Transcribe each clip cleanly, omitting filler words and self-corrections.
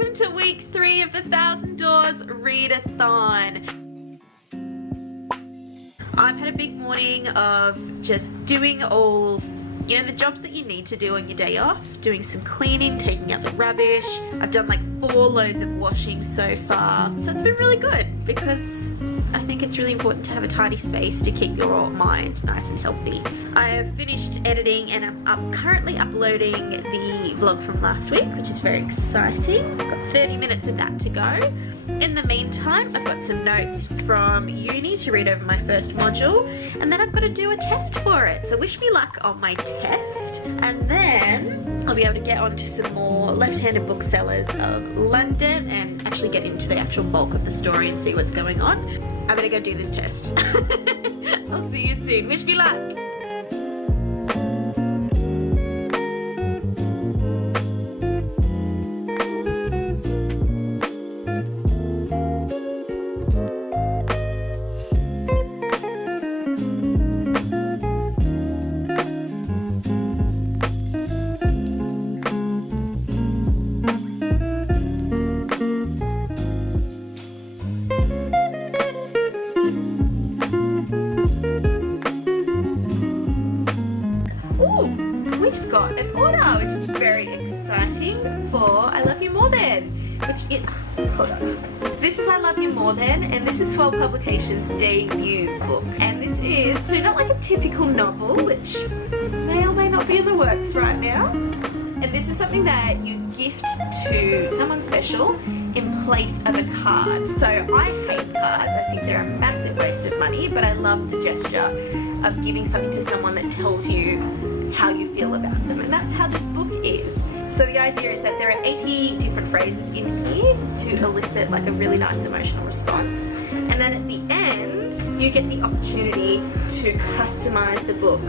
welcome to week 3 of the 1000 Doors Readathon. I've had a big morning of just doing all, you know, the jobs that you need to do on your day off, doing some cleaning, taking out the rubbish. I've done like 4 loads of washing so far, so it's been really good because I think it's really important to have a tidy space to keep your mind nice and healthy. I have finished editing and I'm currently uploading the vlog from last week, which is very exciting. I've got 30 minutes of that to go. In the meantime, I've got some notes from uni to read over my first module, and then I've got to do a test for it. So wish me luck on my test, and then I'll be able to get on to some more left-handed booksellers of London and actually get into the actual bulk of the story and see what's going on. I better go do this test. I'll see you soon. Wish me luck. Just got an order, which is very exciting for I Love You More Than, which it, hold on. This is I Love You More Than, and this is Swell Publications' debut book. And this is, so not like a typical novel, which may or may not be in the works right now. And this is something that you gift to someone special in place of a card. So I hate cards, I think they're a massive waste of money, but I love the gesture of giving something to someone that tells you how you feel about them, and that's how this book is. So the idea is that there are 80 different phrases in here to elicit like a really nice emotional response, and then at the end you get the opportunity to customize the book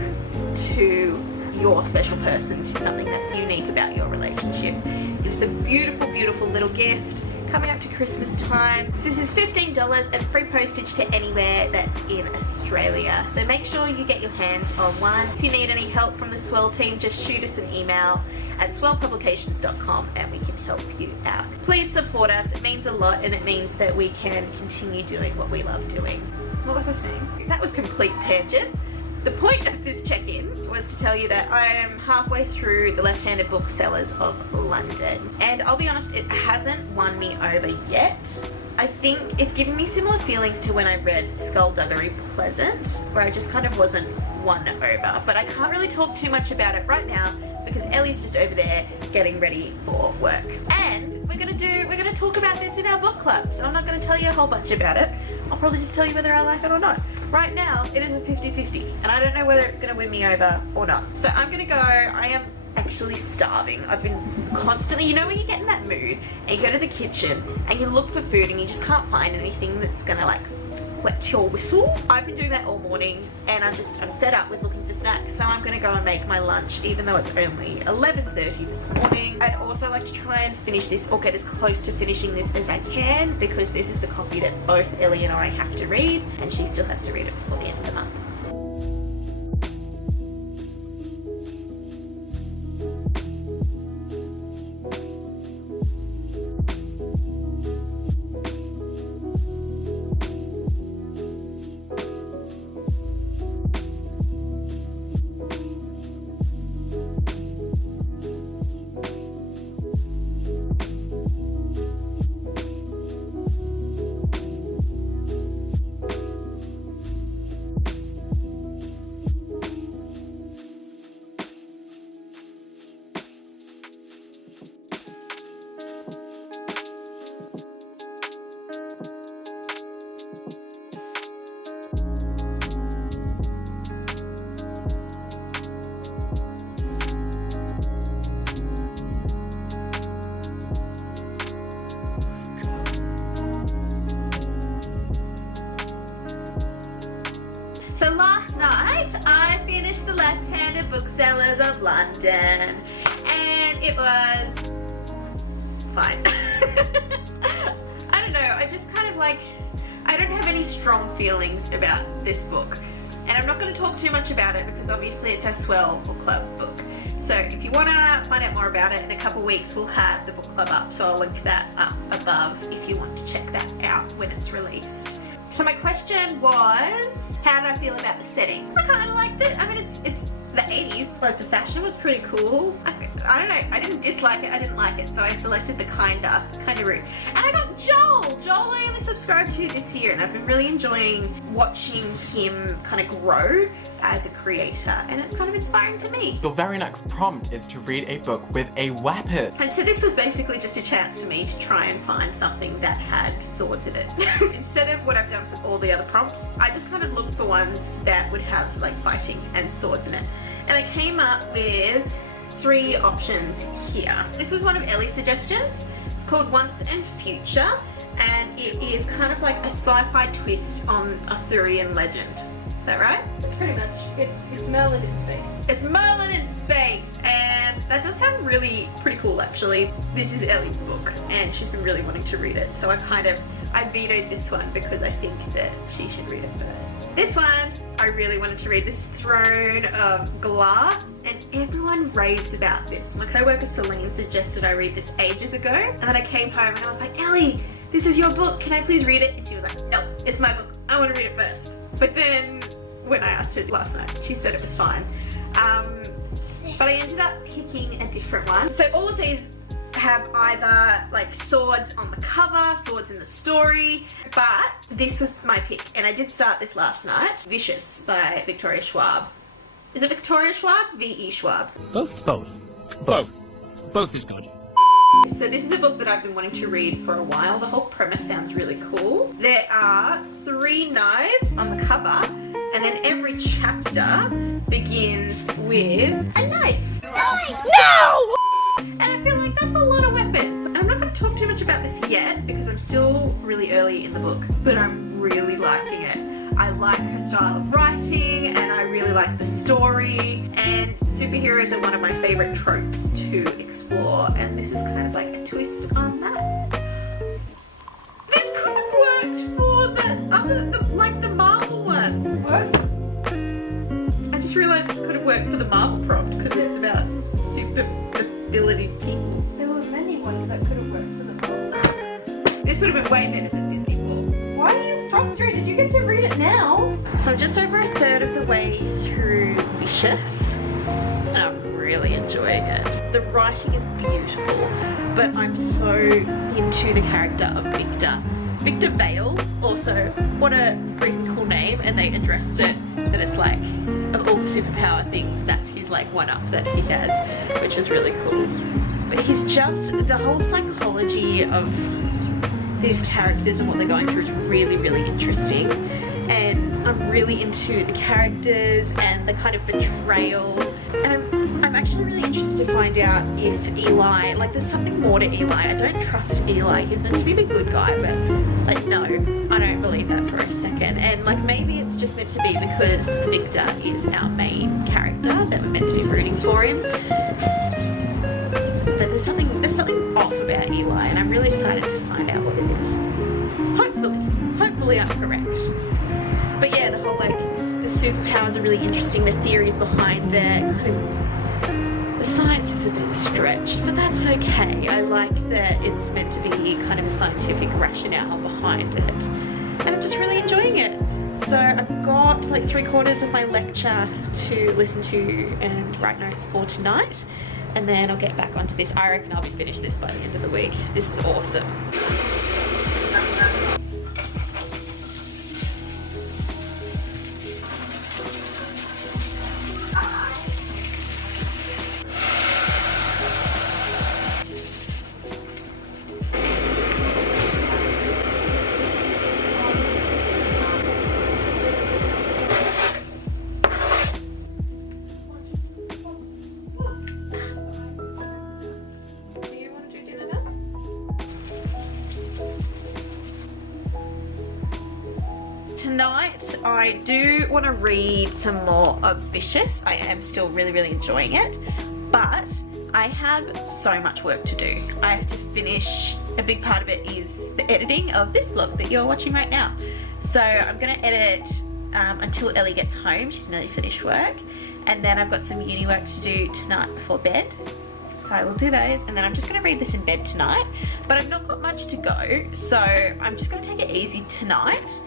to your special person, to something that's unique about your relationship. It's a beautiful, beautiful little gift coming up to Christmas time. So this is $15 and free postage to anywhere that's in Australia. So make sure you get your hands on one. If you need any help from the Swell team, just shoot us an email at swellpublications.com and we can help you out. Please support us. It means a lot, and it means that we can continue doing what we love doing. What was I saying? That was complete tangent. The point of this check-in was to tell you that I am halfway through the left-handed booksellers of London, and I'll be honest, it hasn't won me over yet. I think it's given me similar feelings to when I read Skullduggery Pleasant, where I just kind of wasn't won over, but I can't really talk too much about it right now because Elly's just over there getting ready for work. And we're gonna talk about this in our book club, so I'm not gonna tell you a whole bunch about it. I'll probably just tell you whether I like it or not. Right now, it is a 50-50, and I don't know whether it's gonna win me over or not. So I'm gonna go. I am actually starving. I've been constantly, you know when you get in that mood and you go to the kitchen and you look for food and you just can't find anything that's gonna like wet your whistle? I've been doing that all morning, and I'm fed up with looking for snacks, so I'm gonna go and make my lunch even though it's only 11:30 this morning. I'd also like to try and finish this, or get as close to finishing this as I can, because this is the copy that both Elly and I have to read, and she still has to read it before the end of the month. So last night I finished the left-handed booksellers of London, and it was fine. I don't know, I just kind of like, I don't have any strong feelings about this book, and I'm not going to talk too much about it because obviously it's our Swell book club book. So So if you want to find out more about it, in a couple weeks we'll have the book club up, so I'll link that up above if you want to check that out when it's released. So my question was, how did I feel about the setting? I kind of liked it. I mean, it's the 80s. Like, the fashion was pretty cool. I don't know. I didn't dislike it. I didn't like it. So I selected the kinda route. And I got Joel. Joel I only subscribed to this year, and I've been really enjoying watching him kind of grow as a creator, and it's kind of inspiring to me. Your very next prompt is to read a book with a weapon. And so this was basically just a chance for me to try and find something that had swords in it. Instead of what I've done for all the other prompts, I just kind of looked for ones that would have like fighting and swords in it. And I came up with 3 options here. This was one of Elly's suggestions. It's called Once and Future, and it is kind of like a sci-fi twist on Arthurian legend. Is that right? Pretty much. It's Merlin in space. It's Merlin in space, and that does sound really pretty cool actually. This is Elly's book, and she's been really wanting to read it, so I vetoed this one because I think that she should read it first. This one I really wanted to read. This is Throne of Glass, and everyone raves about this. My co-worker Celine suggested I read this ages ago, and then I came home and I was like, Elly, this is your book, can I please read it? And she was like, no, it's my book, I want to read it first. But then when I asked her last night, she said it was fine. But I ended up picking a different one. So all of these have either like swords on the cover, swords in the story, but this was my pick, and I did start this last night. Vicious by Victoria Schwab. Is it Victoria Schwab? V.E. Schwab. Both is good. So this is a book that I've been wanting to read for a while. The whole premise sounds really cool. There are 3 knives on the cover, and then every chapter begins with a knife. No! And I feel like that's a lot of weapons. And I'm not going to talk too much about this yet because I'm still really early in the book, but I'm really liking it. I like her style of writing, and I really like the story, and superheroes are one of my favourite tropes to explore, and this is kind of like a twist on that. This could have worked for the Marvel one. What? I just realised this could have worked for the Marvel prompt because it's about super ability people. There were many ones that could have worked for the book. This would have been way better than Disney World. Why are you frustrated? You get to read it now. So I'm just over a third of the way through Vicious, and I'm really enjoying it. The writing is beautiful, but I'm so into the character of Victor. Victor Vale, also, what a freaking cool name, and they addressed it that it's like, of all the superpower things, that's his like one-up that he has, which is really cool. But he's just, the whole psychology of these characters and what they're going through is really, really interesting. And I'm really into the characters and the kind of betrayal. And I'm actually really interested to find out if Eli, like there's something more to Eli. I don't trust Eli. He's meant to be the good guy, but like no, I don't believe that for a second. And like maybe it's just meant to be because Victor is our main character that we're meant to be rooting for him. But there's something off about Eli, and I'm really excited to find out what it is. Hopefully I'm correct. But yeah, the whole like the superpowers are really interesting. The theories behind it, kind of, the science is a bit stretched, but that's okay. I like that it's meant to be kind of a scientific rationale behind it, and I'm just really enjoying it. So I've got like 3/4 of my lecture to listen to and write notes for tonight, and then I'll get back onto this. I reckon I'll be finished this by the end of the week. This is awesome. Tonight I do want to read some more of Vicious. I am still really, really enjoying it, but I have so much work to do. I have to finish, a big part of it is the editing of this vlog that you're watching right now. So I'm going to edit until Elly gets home. She's nearly finished work, and then I've got some uni work to do tonight before bed. So I will do those, and then I'm just going to read this in bed tonight. But I've not got much to go, so I'm just going to take it easy tonight.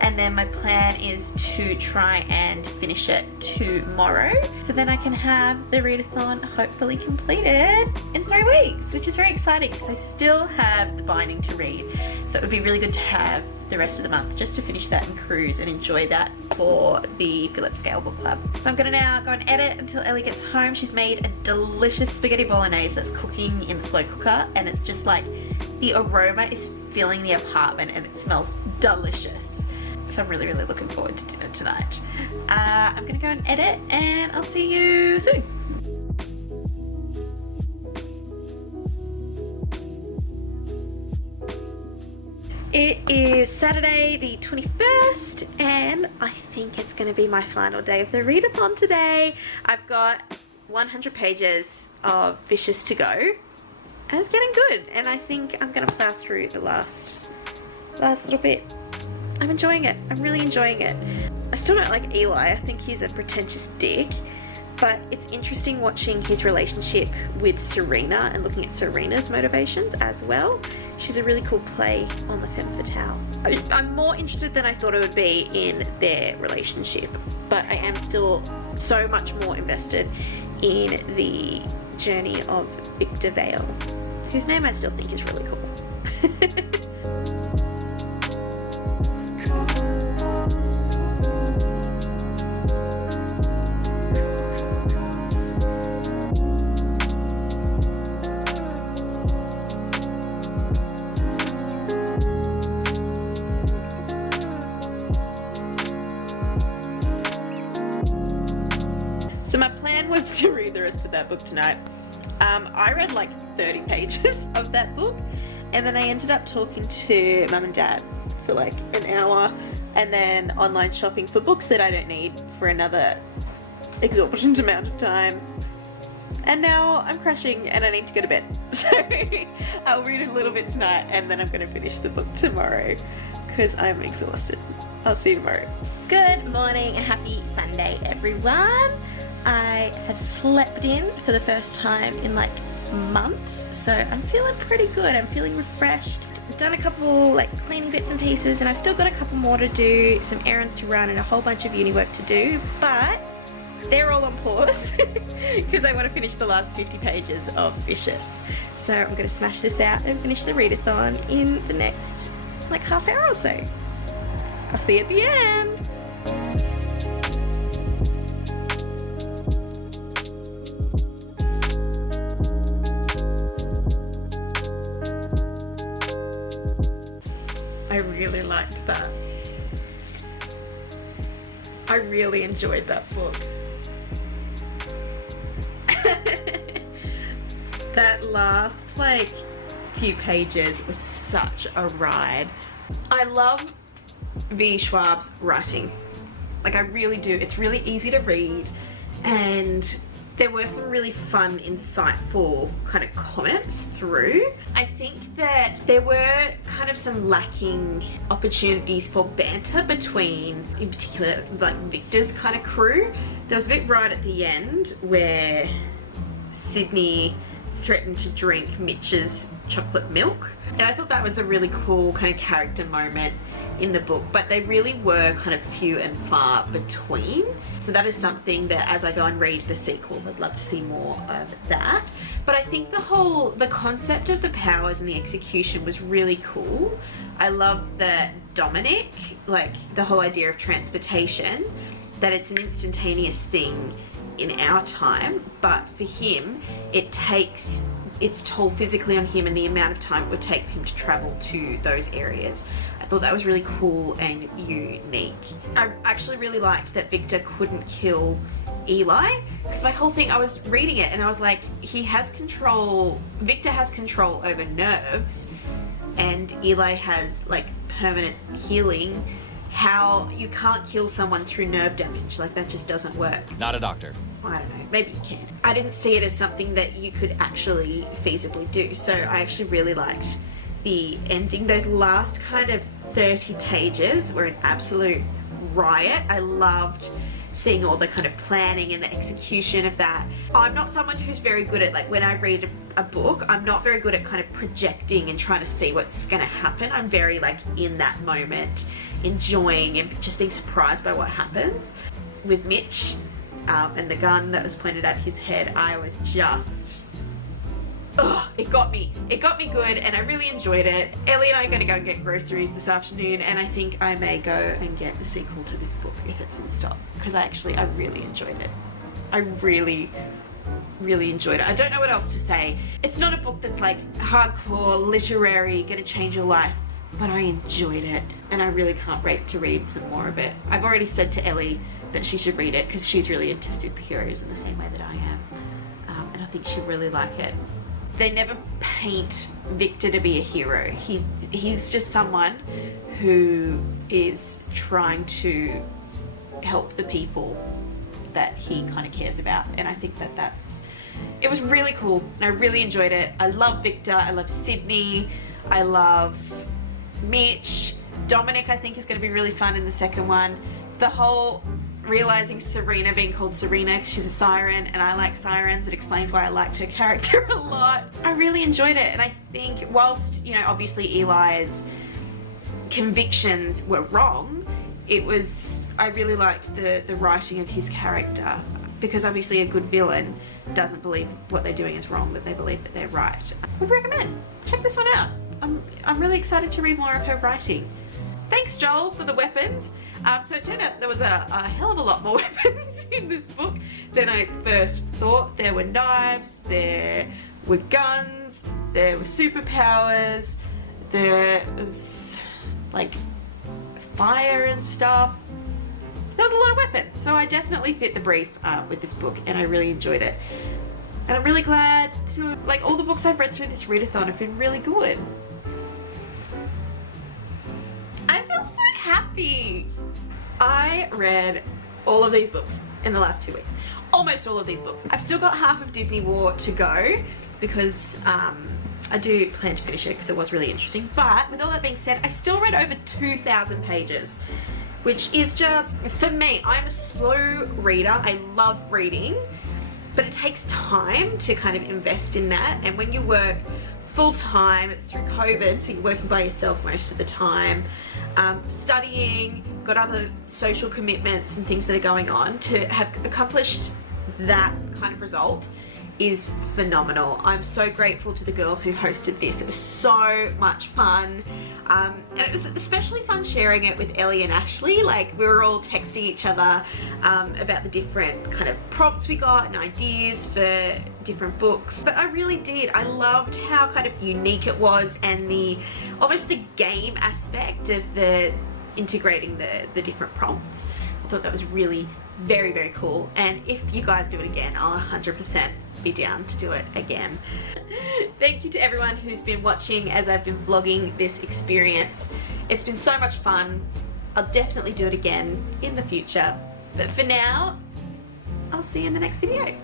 And then my plan is to try and finish it tomorrow, so then I can have the readathon hopefully completed in 3 weeks, which is very exciting because I still have the binding to read. So it would be really good to have the rest of the month just to finish that and cruise and enjoy that for the Philip Scale Book Club. So I'm gonna now go and edit until Ellie gets home. She's made a delicious spaghetti bolognese that's cooking in the slow cooker, and it's just like the aroma is filling the apartment and it smells delicious. So I'm really looking forward to dinner tonight. I'm gonna go and edit, and I'll see you soon. It is Saturday the 21st, and I think it's gonna be my final day of the readathon today. I've got 100 pages of Vicious to go, and it's getting good, and I think I'm gonna plow through the last little bit. I'm enjoying it. I'm really enjoying it. I still don't like Eli. I think he's a pretentious dick, but it's interesting watching his relationship with Serena and looking at Serena's motivations as well. She's a really cool play on the femme fatale. I'm more interested than I thought it would be in their relationship, but I am still so much more invested in the journey of Victor Vale, whose name I still think is really cool. So my plan was to read the rest of that book tonight. I read like 30 pages of that book, and then I ended up talking to mum and dad for like an hour, and then online shopping for books that I don't need for another exorbitant amount of time. And now I'm crashing and I need to go to bed. So I'll read a little bit tonight, and then I'm going to finish the book tomorrow because I'm exhausted. I'll see you tomorrow. Good morning and happy Sunday, everyone. I have slept in for the first time in like months, so I'm feeling pretty good. I'm feeling refreshed. I've done a couple like cleaning bits and pieces, and I've still got a couple more to do, some errands to run and a whole bunch of uni work to do, but they're all on pause because I want to finish the last 50 pages of Vicious. So I'm going to smash this out and finish the readathon in the next like half hour or so. I'll see you at the end. I really liked that. I really enjoyed that book. That last like few pages was such a ride. I love V. Schwab's writing. Like I really do. It's really easy to read, and there were some really fun, insightful kind of comments through. I think that there were kind of some lacking opportunities for banter between, in particular, like Victor's kind of crew. There was a bit right at the end where Sydney threatened to drink Mitch's chocolate milk, and I thought that was a really cool kind of character moment in the book, but they really were kind of few and far between. So that is something that as I go and read the sequels, I'd love to see more of that. But I think the concept of the powers and the execution was really cool. I love that Dominic, like the whole idea of transportation, that it's an instantaneous thing in our time, but for him, it's toll physically on him and the amount of time it would take for him to travel to those areas. I thought that was really cool and unique. I actually really liked that Victor couldn't kill Eli, because my whole thing, I was reading it and I was like, Victor has control over nerves, and Eli has like permanent healing. How you can't kill someone through nerve damage, like that just doesn't work. Not a doctor. I don't know, maybe you can. I didn't see it as something that you could actually feasibly do, so I actually really liked the ending. Those last kind of 30 pages were an absolute riot. I loved seeing all the kind of planning and the execution of that. I'm not someone who's very good at, like, when I read a book, I'm not very good at kind of projecting and trying to see what's going to happen. I'm very, like, in that moment, enjoying and just being surprised by what happens. With Mitch and the gun that was pointed at his head, I was just... oh, it got me good, and I really enjoyed it. Ellie and I are going to go and get groceries this afternoon, and I think I may go and get the sequel to this book if it's in stock, because I really enjoyed it. I really enjoyed it. I don't know what else to say. It's not a book that's like hardcore, literary, gonna change your life, but I enjoyed it, and I really can't wait to read some more of it. I've already said to Ellie that she should read it because she's really into superheroes in the same way that I am, and I think she'll really like it. They never paint Victor to be a hero. He's just someone who is trying to help the people that he kind of cares about, and I think that it was really cool, and I really enjoyed it. I love Victor, I love Sydney, I love Mitch. Dominic, I think, is going to be really fun in the second one. The whole realizing Serena being called Serena because she's a siren, and I like sirens, it explains why I liked her character a lot. I really enjoyed it, and I think whilst, you know, obviously Eli's convictions were wrong, I really liked the writing of his character, because obviously a good villain doesn't believe what they're doing is wrong, but they believe that they're right. Would recommend. Check this one out. I'm really excited to read more of her writing. Thanks, Joel, for the weapons. So it turned out there was a hell of a lot more weapons in this book than I first thought. There were knives, there were guns, there were superpowers, there was like fire and stuff. There was a lot of weapons, so I definitely fit the brief with this book, and I really enjoyed it. And I'm really glad to, like, all the books I've read through this readathon have been really good. I feel so happy. I read all of these books in the last 2 weeks. Almost all of these books. I've still got half of Disney War to go because I do plan to finish it because it was really interesting. But with all that being said, I still read over 2,000 pages, which is just, for me, I'm a slow reader. I love reading, but it takes time to kind of invest in that. And when you work full-time through COVID, so you're working by yourself most of the time, studying, got other social commitments and things that are going on, to have accomplished that kind of result is phenomenal. I'm so grateful to the girls who hosted this. It was so much fun, and it was especially fun sharing it with Elly and Ashley. Like, we were all texting each other about the different kind of prompts we got and ideas for different books. But I really did. I loved how kind of unique it was, and almost the game aspect of the integrating the different prompts. I thought that was really very, very cool, and if you guys do it again, I'll 100% be down to do it again. Thank you to everyone who's been watching as I've been vlogging this experience. It's been so much fun. I'll definitely do it again in the future, but for now, I'll see you in the next video.